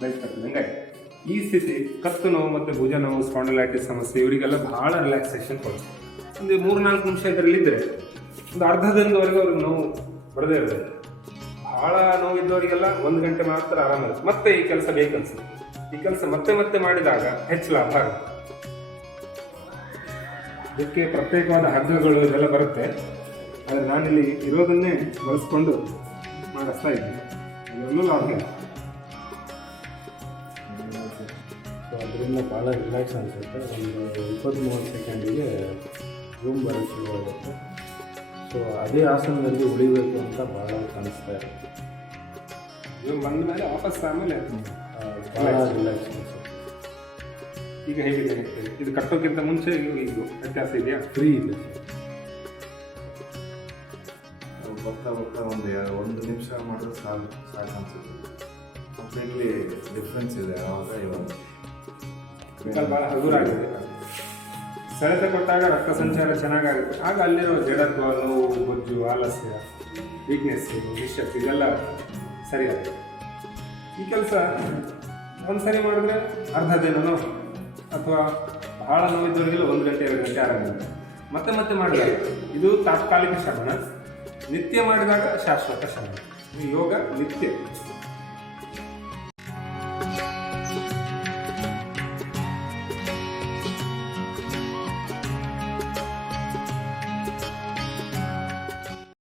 ಬೆಳೆಸ್ತಕ್ಕಂಗೆ ಈ ಸ್ಥಿತಿ ಕತ್ತು ನೋವು ಮತ್ತು ಭುಜ ನೋವು, ಸ್ಪಾಂಡಲೈಟಿಸ್ ಸಮಸ್ಯೆ ಇವರಿಗೆಲ್ಲ ಬಹಳ ರಿಲ್ಯಾಕ್ಸೇಷನ್ ಕೊಡುತ್ತೆ. ಒಂದು 3-4 ನಿಮಿಷ ಇದರಲ್ಲಿದ್ದರೆ ಒಂದು ಅರ್ಧ ದಿನದವರೆಗೂ ಅವ್ರಿಗೆ ನೋವು ಬರದೇ ಇರ್ತದೆ. ಭಾಳ ನೋವಿದ್ದವರಿಗೆಲ್ಲ 1 ಗಂಟೆ ಮಾತ್ರ ಆರಾಮಾಗುತ್ತೆ. ಮತ್ತೆ ಈ ಕೆಲಸ ಬೇಕನ್ಸುತ್ತೆ. ಈ ಕೆಲಸ ಮತ್ತೆ ಮತ್ತೆ ಮಾಡಿದಾಗ ಹೆಚ್ಚು ಲಾಭ ಆಗುತ್ತೆ. ಇದಕ್ಕೆ ಪ್ರತ್ಯೇಕವಾದ ಹಗ್ಗಗಳು ಇದೆಲ್ಲ ಬರುತ್ತೆ. ಆದರೆ ನಾನಿಲ್ಲಿ ಇರೋದನ್ನೇ ಬಳಸ್ಕೊಂಡು ಮಾಡಿಸ್ತಾ ಇದ್ದೀನಿ. ಅದರಲ್ಲೂ ಲಾಭ ಇಲ್ಲ. ಸೊ ಅದರಿಂದ ಭಾಳ ರಿಲ್ಯಾಕ್ಸ್ ಅನಿಸುತ್ತೆ. ಒಂದು 20-30 ಸೆಕೆಂಡಿಗೆ ರೂಮ್ ಬರೋಕ್ಕೆ ಶುರು ಆಗುತ್ತೆ. ಸೊ ಅದೇ ಆಸನದಲ್ಲಿ ಉಳಿಬೇಕು ಅಂತ ಭಾಳ ಕಾಣಿಸ್ತಾ ಇರುತ್ತೆ. ಇದು ಬಂದ ಮೇಲೆ ವಾಪಸ್ ಆಮೇಲೆ ಭಾಳ ರಿಲ್ಯಾಕ್ಸ್ ಅನಿಸುತ್ತೆ. ಈಗ ಹೇಗಿದೆ? ಇದು ಕಟ್ಟೋಕ್ಕಿಂತ ಮುಂಚೆ ಇದು ವ್ಯತ್ಯಾಸ ಇದೆಯಾ? ಫ್ರೀ ಇದೆ. ಬರ್ತಾ ಬರ್ತಾ ಒಂದು ನಿಮಿಷ ಮಾಡಿದ್ರೆ ಸಾಕು ಅನ್ಸುತ್ತೆ. ಕಂಪ್ಲೀಟ್ಲಿ ಡಿಫ್ರೆನ್ಸ್ ಇದೆ ಆವಾಗ ಇವಾಗ. ಭಾಳ ಹಗುರಾಗಿದೆ. ಸೆಳೆತ ಕೊಟ್ಟಾಗ ರಕ್ತ ಸಂಚಾರ ಚೆನ್ನಾಗಾಗುತ್ತೆ. ಆಗ ಅಲ್ಲಿರೋ ಜಡತ್ವ, ನೋವು, ಬೊಜ್ಜು, ಆಲಸ್ಯ, ವೀಕ್ನೆಸ್, ನಿಶ್ಶಕ್ತಿ ಇದೆಲ್ಲ ಸರಿಯಾಗುತ್ತೆ. ಈ ಕೆಲಸ ಒಂದು ಸರಿ ಮಾಡಿದ್ರೆ ಅರ್ಧ ದಿನನೋ ಅಥವಾ ಬಹಳ ನೋವಿದ್ದವರಿಗೆಲ್ಲ 1 ಗಂಟೆ 2 ಗಂಟೆ ಆರಾಮಿದೆ. ಮತ್ತೆ ಮತ್ತೆ ಮಾಡಿದಾಗ ಇದು ತಾತ್ಕಾಲಿಕ ಶಮನ, ನಿತ್ಯ ಮಾಡಿದಾಗ ಶಾಶ್ವತ ಶಮನ. ಯೋಗ ನಿತ್ಯ.